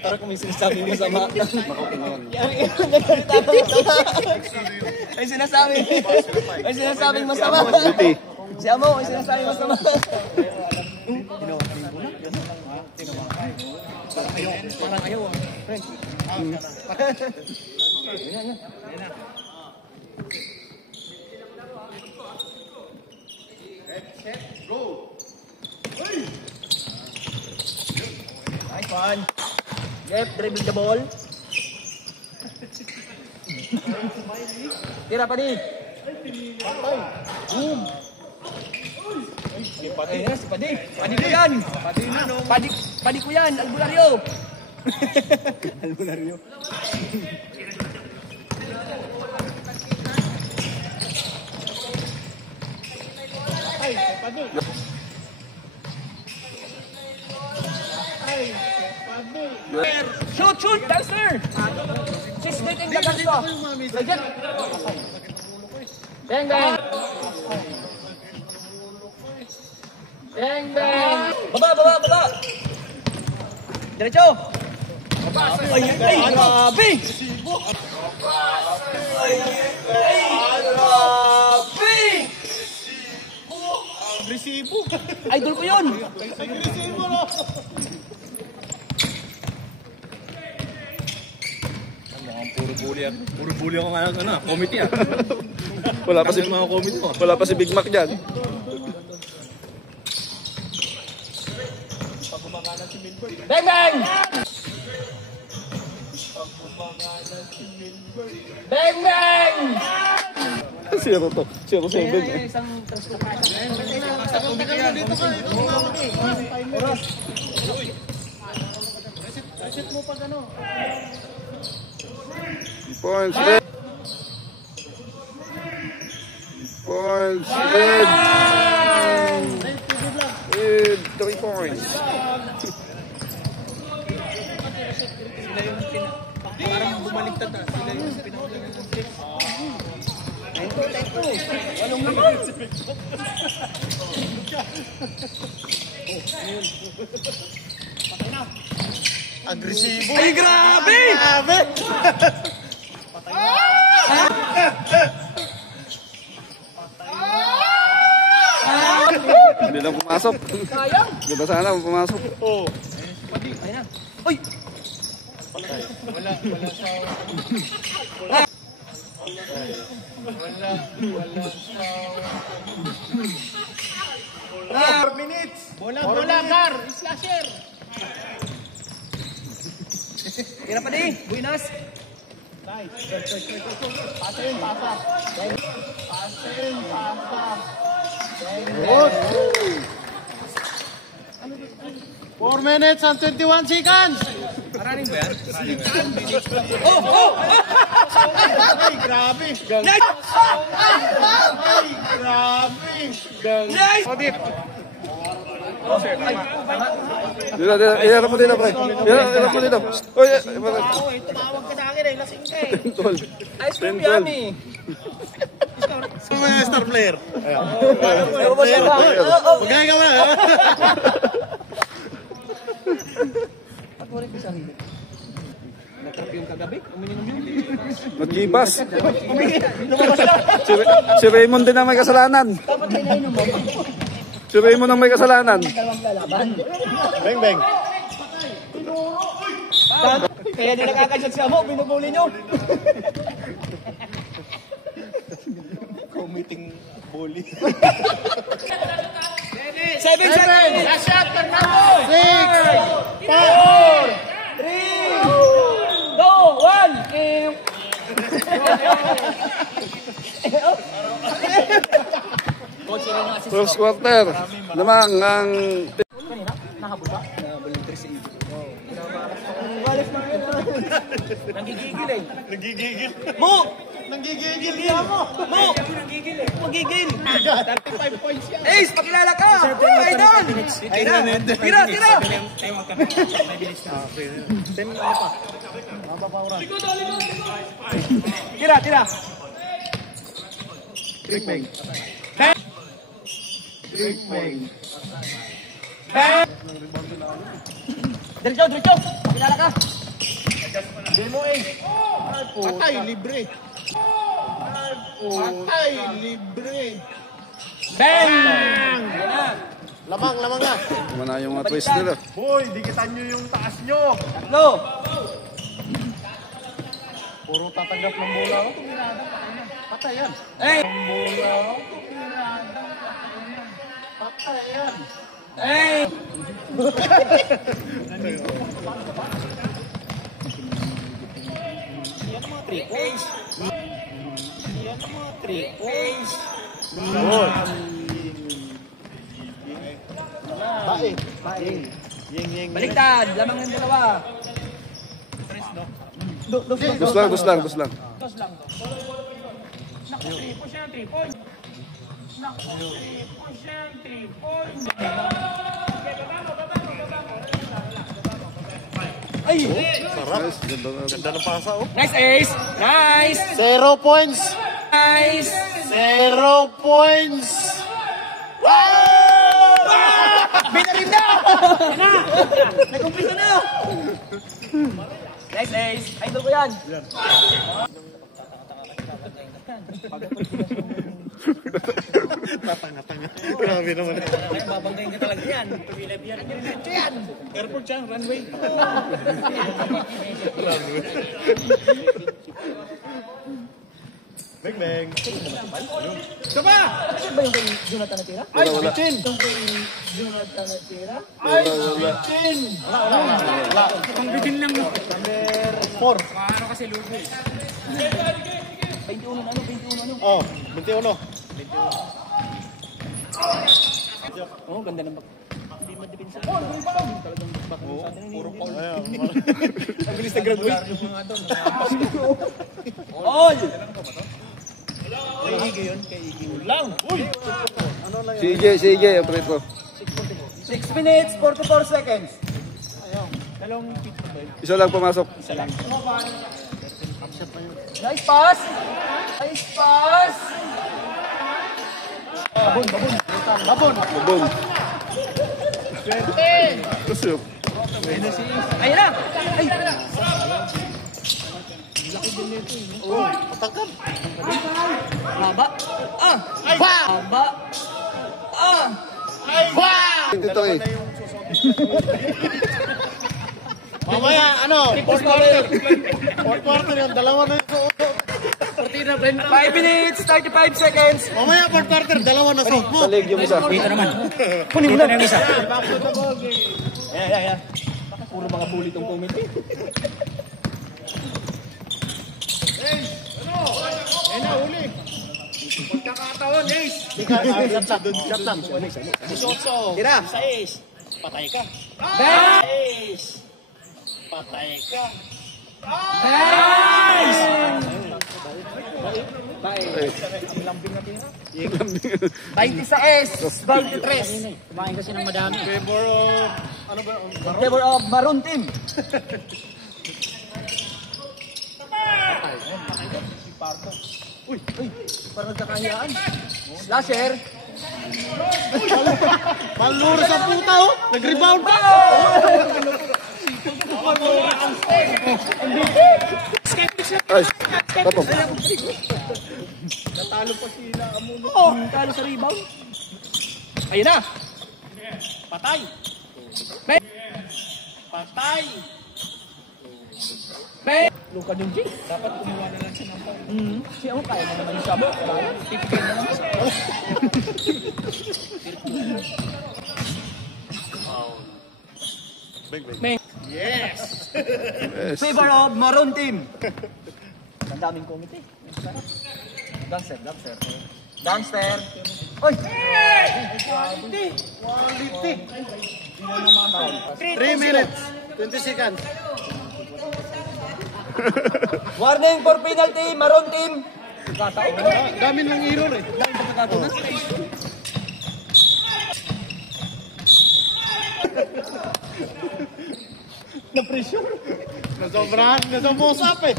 Para kung may sinasabing masama. May sinasabing masama. Si Amo, may sinasabing masama. Parang ayaw. Friend. Set, go. Nice one. Jeff, dribble the ball. Tira pa din. Boom. Si Padi. Padi ko yan. Padi ko yan. Albularyo. Albularyo. Ay, Padi. Shoot, dancer! She's dating the ganso. Legit. Bang, bang. Bang, bang. Baba. Diretso. Ay, grabe. Agresibo. Idol ko yun. Agresibo, no? Puro bully ako nga committee ah. Wala pa si mga committee mo. Wala pa si Big Mac diyan. Bang bang. Bang bang. Zero to. 0-7. Isang transportation. Reset mo pag ano. Points red. Points red. 3 points. Sila yung parang bumaliktad na. Sila yung pinakalan ng check. Tento. Walong naman. Patay na. Agresibo. Ay, grabe! Hindi lang pumasok. Sayang. Ganda sana kung pumasok. Oo. Ayun na. Uy! Wala siya. Wala siya. 4 minutes. Bola, Gar. Slasher. Tira pa di. Buenas. Nice. Pasin, pasa. Pasin, pasa. Good. 4 minutes and 21 seconds. Running ba yan? Oh! Ay, grabe. Nice! Ay, grabe. Nice! Odip. Dito. Iharap mo dito, pre. Iharap mo dito. Uy, tumawag ka sa akin eh. Lasing ka eh. Tentol. Ice cream yummy. Mga star player. Magkaya ka ba? Patuloy ko sa hili. Natrap yung kagabi? Uminom yun? Maglibas. Si Raymond din ang may kasalanan. Dapat ay nainom mo. Si Raymond ang may kasalanan. Dalawang lalaban. Bang. Kaya di nakakasya siya mo, binubuli nyo. Committing bully. 7 seconds! Last shot, Fernando! 6, 4, 3, 2, 1. First quarter. Lamang ang... Nahabol ba? Nahabol yung 3 Walis na yun. Nagigigil eh. Nagigigil. Mo! Nagigigil niya mo. Mo! Nagigigil eh. Magigil. 35 points yan. Ace, pakilala ka! Idol! Tira! Tira! Trick bang. Diretso, diretso. Pakilala ka. Hindi mo eh. Patay, libre. Patay, libre. Bang! Lamang na. Tama na yung mga twist nila. Boy, dikitan nyo yung taas nyo. Tatlo. Puro tatanggap ng bola ako. Tumirada. Patay yan. Eh! Bola ako. Tumirada. Patay yan. Eh! Yan mga 3 points. Yan mga 3 points. Bae. Ying. Baliktad. Lamang ng dalawa. Dus lang. Dos lang. Naku, 3 points yan, 3 points. Naku, 3 points yan, 3 points. Ay! Nice. Ganda na. pasa, oh. Nice ace! Nice! 0 points. Nice! 0 points. Binarin na! Nakumpleto na! Nice ace! Idol ko yan! Tanga. Grabe naman. Babanggayin ka talaga yan. Tumilab yan. Yan! Airport siya, runway. Bang. Sama! Kasi ba yung kay Jonathan natira? Ay, bitin! Yung kay Jonathan natira? Ay, bitin! Wala. Itong bitin lang. 4. Paano kasi lugo eh. 21 ano? 21 ano? Oh, 21. Oh, ganda ng bak. Hindi madepensa. Oh, hindi pa. Talagang bakbak sa atin. Puro foul. Ang bilis na graduate. All! Lang! Uy! Sige, operate ko. 6 minutes, 44 seconds. Isa lang pumasok. Nice pass! Nice pass! Babon! Bubong. Kasi, Ayun na! Ay! Patangkap! Haba! Ah! Ay! Ba! Haba! Ah! Ay! Ba! dito eh. Mamaya, fourth quarter yung dalawa na yung 5 minutes, 35 seconds. Mamaya, fourth quarter, dalawa na soft mo. Salig yung isa. Kunin mo na yung isa. Yeah. Puro mga bully itong comment eh. Uli. Pagkakataon, Ace. Shot lang. Tira! Patay ka. Nice! Patay ka. Nice! Baiti sa S, 23. Kumain kasi ng madami. Favor of Maroon Team. Uy, parang nagkakayaan. Slasher. Maluro sa puta, oh. Nag-rebound pa. Ay, tapos. Natalo pa sila. Oh, talo sa rebound. Ayun na. Patay. Bang! Patay. Bang! Luka yung G. Dapat kumuha na lang siya ng pang. Siya mo, kaya mo naman yung sabo. Pipigyan na naman siya. Bang! Yes. Yes. Favor of Maroon Team. Ang daming committee. Gangster. Oy! Quality. 3 minutes. 20 seconds. Warning for penalty, Maroon Team. Dami ng error eh. Na-pressure. Nasobrahan. Nasabosap eh.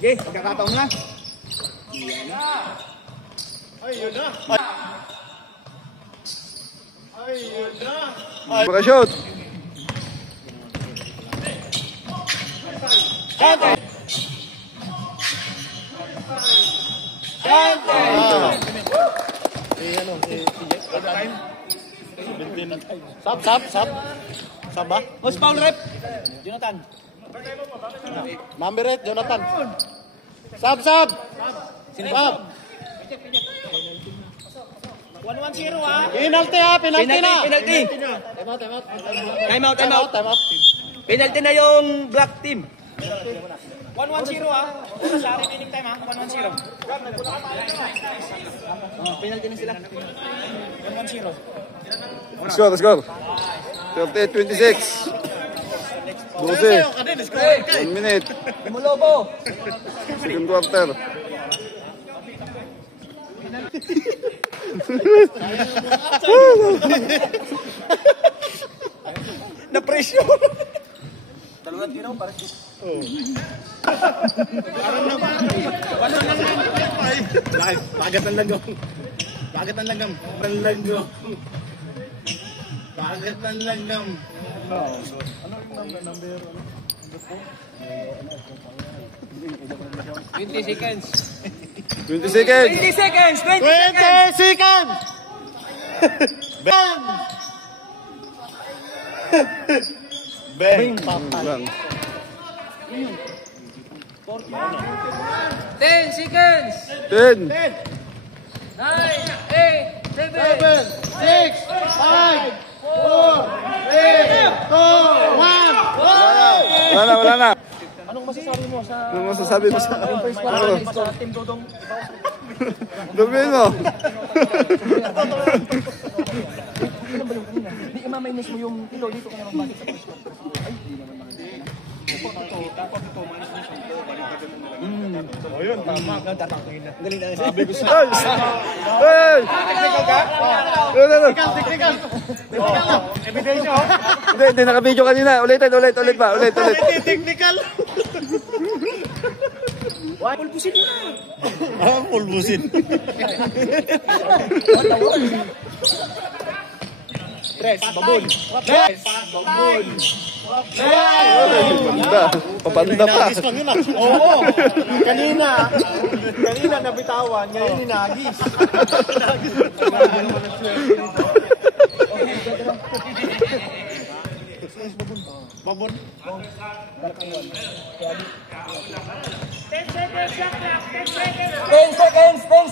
Okay, pagkakataon na. Ay, yun na. Maka-shoot. Sab ba? Boss, foul rep. Jonathan. Mambiret, Jonathan. Sab. Sab. 1-1-0 ah. Penalty ha, penalty na. Penalty. Time out. Time out. Penalty na yung black team. 1-1-0 ah. Sa remaining time ah. 1-1-0. Penalty na sila. 1-1-0. Let's go. 38-26. 12. 1 minute. Mulobo. Second quarter. Na-pressure. Dalawang tiraw para siya. Bagat ng langgam. Bagat ng langgam. Bagat ng langgam. 20 seconds. 20 seconds. 20 seconds. 20 20 seconds. Bang. Lang. 10 seconds. 10. 9, 8, 7, 6, 5, 4, 3, 2, 1. Wala na. Anong masasabi mo sa Ano masasabi mo sa... sa Team Dodong? Sabihin mo. Hindi ka mamainis mo yung ilo dito ka naman bakit sa first quarter. Ay, hindi naman makikita. Ayun, tama. Galing na. Hey! Technical ka? Technical. Ebidensya oh. Hindi, naka-video kanina. Ulit pa. Ulit. Technical. Pulpusin mo na. Pulbusin. Tres, babon. Papanda pa. Nagis lang yun ah. Oo. Kanina nabitawan, ngayon ninagis. Babon. 10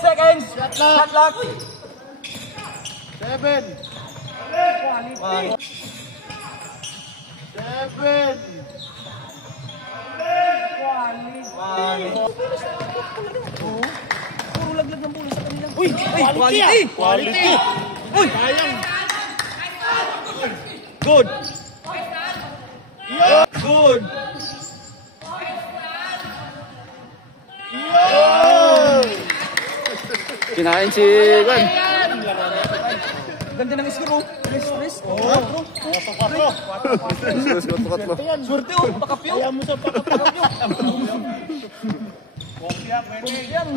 seconds. Shot clock. 7. 7. Puro laglag ng bola sa kanila. Uy, quality. Quality. Uy, Sayang. good. Good. Kinain si Juan. Ganda ng score. Stress. Katlo. Swerte oh, pakapyo. Kaya mo sa pakapakapyo. Yan.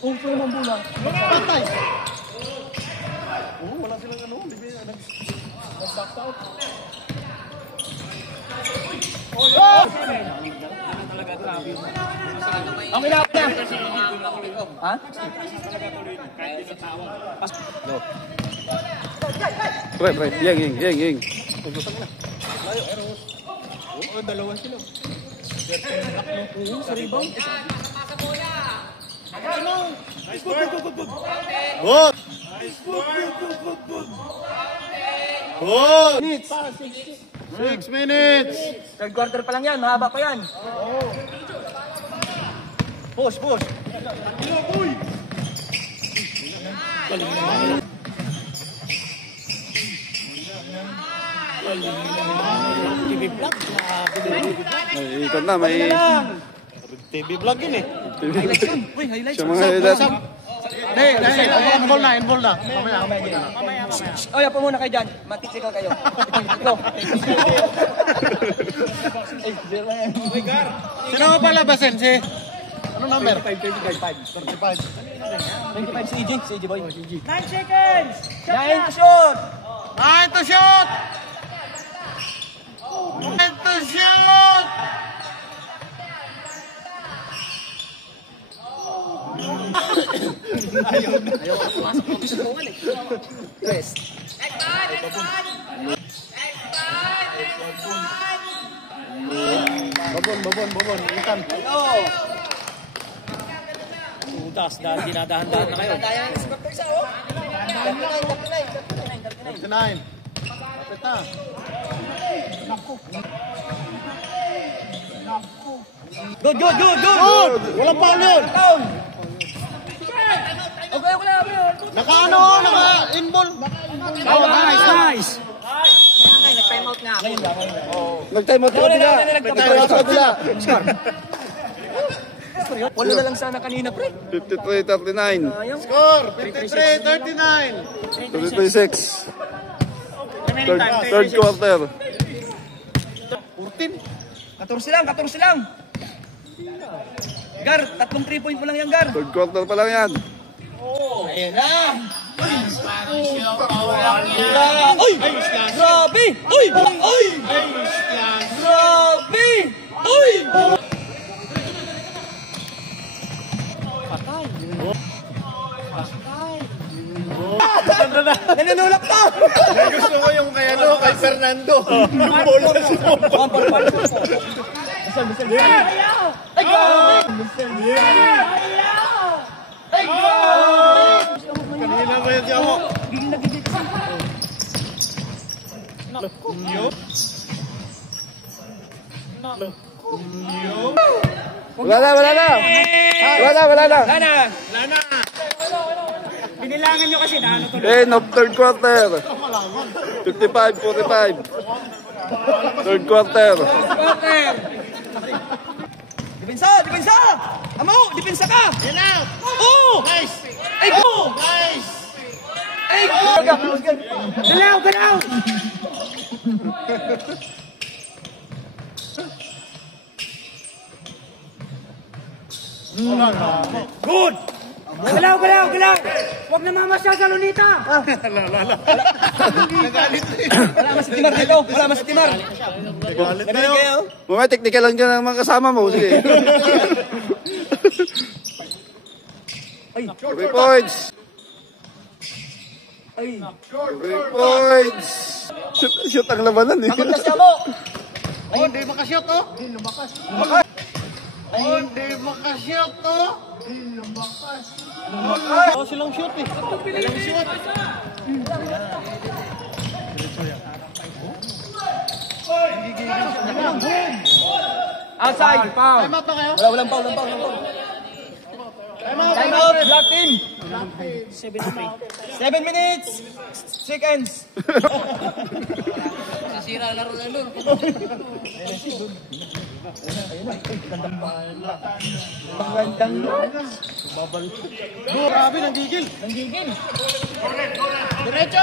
Oh, pero ng bola. Patay. Ang ilap na. Ha? Pre. Yeng. Oo, dalawa sila. Sa rebound. Good. Good. 6 minutes. Third quarter pa lang yan, mahaba pa yan. Push. May ikot na, may... TV vlog yun eh. Uy, highlights. Siya mga highlight. Involve na. Mamaya. Oy, pa muna kayo dyan. Matiksikal kayo. Ito. Sino mo palabasin si? Ano number? 35. 25 si EJ. Si EJ boy. 9 seconds. 9 to shoot. 9 to shoot! 9 to shoot! Press. Babon. Ikan. Utas dahil dinadahan-dahan na kayo. 39. Kapit na. Good. Walang foul yun! Okay. Naka-inball. Nice. Nag-time out ka bila. Nag-time out ka bila. Wala na lang sana kanina, pre. 53-39. Score, 53-39. 36. Third quarter. 14 lang. Gar, 3 3-point mo lang yan, Gar. Third quarter pa lang yan. Ayan na. Uy! Grabe! Uy! Grabe! Uy! Nanunulak to! Gusto ko yung kay Fernando. Yung bola sa Ay, grabe! kanina ba yan siya mo? Wala na. Binilangan nyo kasi na ano to. End of third quarter. 55-45. Third quarter. Depensa! Amo, depensa ka! Yan na! Oh! Nice! Ay, go! Nice! Ay, go! Galaw! Good! Galaw! Huwag na mamasya sa lunita. Wala mas timar dito. Galit na yun. Kayo? May technical lang dyan ang mga kasama mo. Sige. 3 points. 3 points. Shoot ang labanan eh. Oh, hindi makashoot oh. Hindi makashoot oh. Oh, silang shoot eh. Silang shoot. Outside, foul. Time out na kayo? Walang foul. Time out, black team. 7 minutes, seconds. Nasira laro na laro. Pangandang Grabe, nanggigil. Diretso!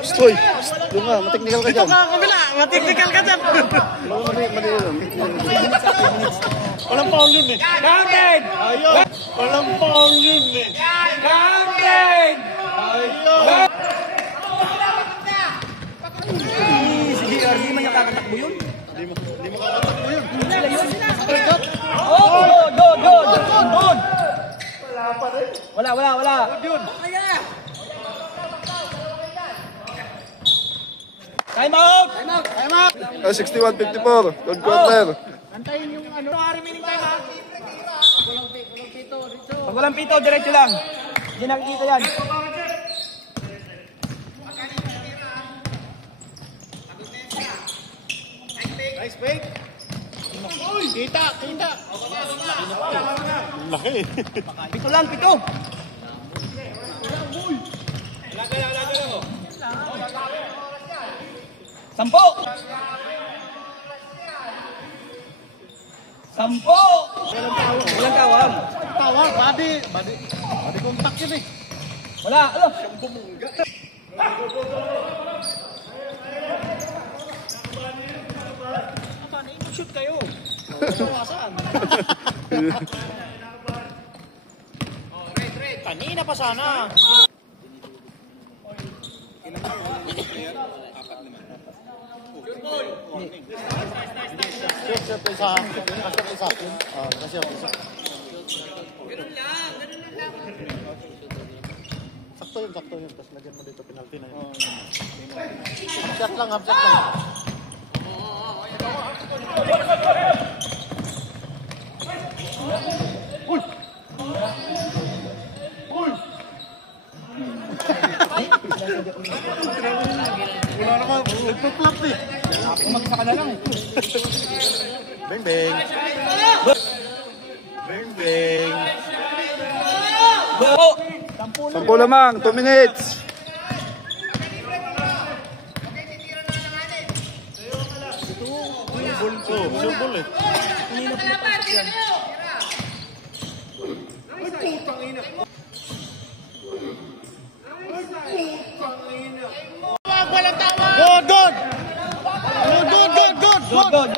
Stoy. Doon ka, mateknikal ka dyan. Kabila, matiknikal ka dyan. Mali lang. Walang foul yun eh. counted. Ayun. Walang foul yun eh. Counted. Ayun. Si DRD man yung kakatakbo yun. Hindi makakatakbo yun. Sila yun. Oh, good. Wala. Yun. Time out. 61-54. Third quarter. Antayin yung ano. Remaining time ha. Pag walang pito, diretso lang. Hindi nakikita yan. Nice fake. Kita. Laki. Pito lang. Sampo. Walang tawag. Tawag, body contact yun eh. Wala. Alo. mag-shoot kayo. Kawasan. Kanina pa sana. Sakto yun. Tapos lagyan mo dito penalty na yun. Half-shot lang. Wala naman, nagpa-flop eh. Magsa ka na lang. Beng beng. Sampo lamang, 2 minutes. Subol eh. Good.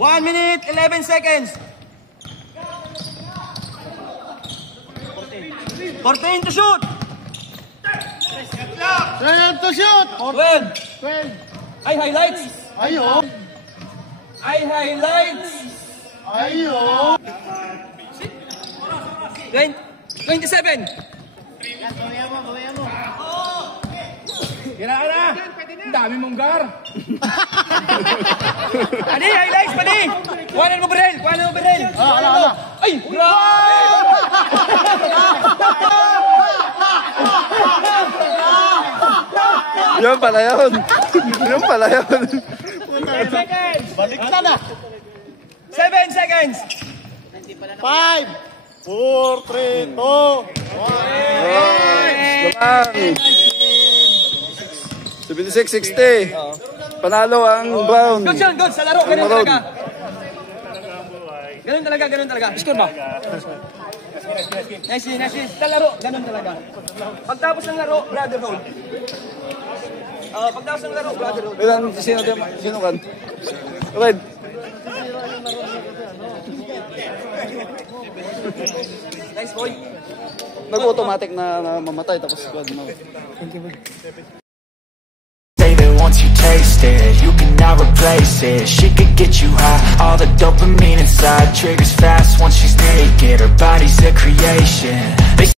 One minute, 11 seconds. 14 to shoot. 12 to shoot! 12. Ay, highlights. Ayun! Ay, highlights. 27. Kira ka na! Ang dami mong gar! Padi, highlights, padi. Kuhanan mo baril. Ala! Ay, grabe. Yan pala yun. Baliktad na! 7 seconds. 5, 4, 3, 2, 1. Lamang. 76-60. Panalo ang Brown. Good shot, good. Sa laro, ganun Maroon. talaga. Ganun talaga. Score ba? Nice. Sa laro, ganun talaga. Pagtapos ng laro, brotherhood. Pagtapos ng laro, brotherhood. Ilan, sino kan? Red. Nice boy. Nag-automatic na mamatay tapos squad mo. Say that once you taste it, you cannot replace it. She could get you high, all the dopamine inside triggers fast once she's naked. Her body's a creation.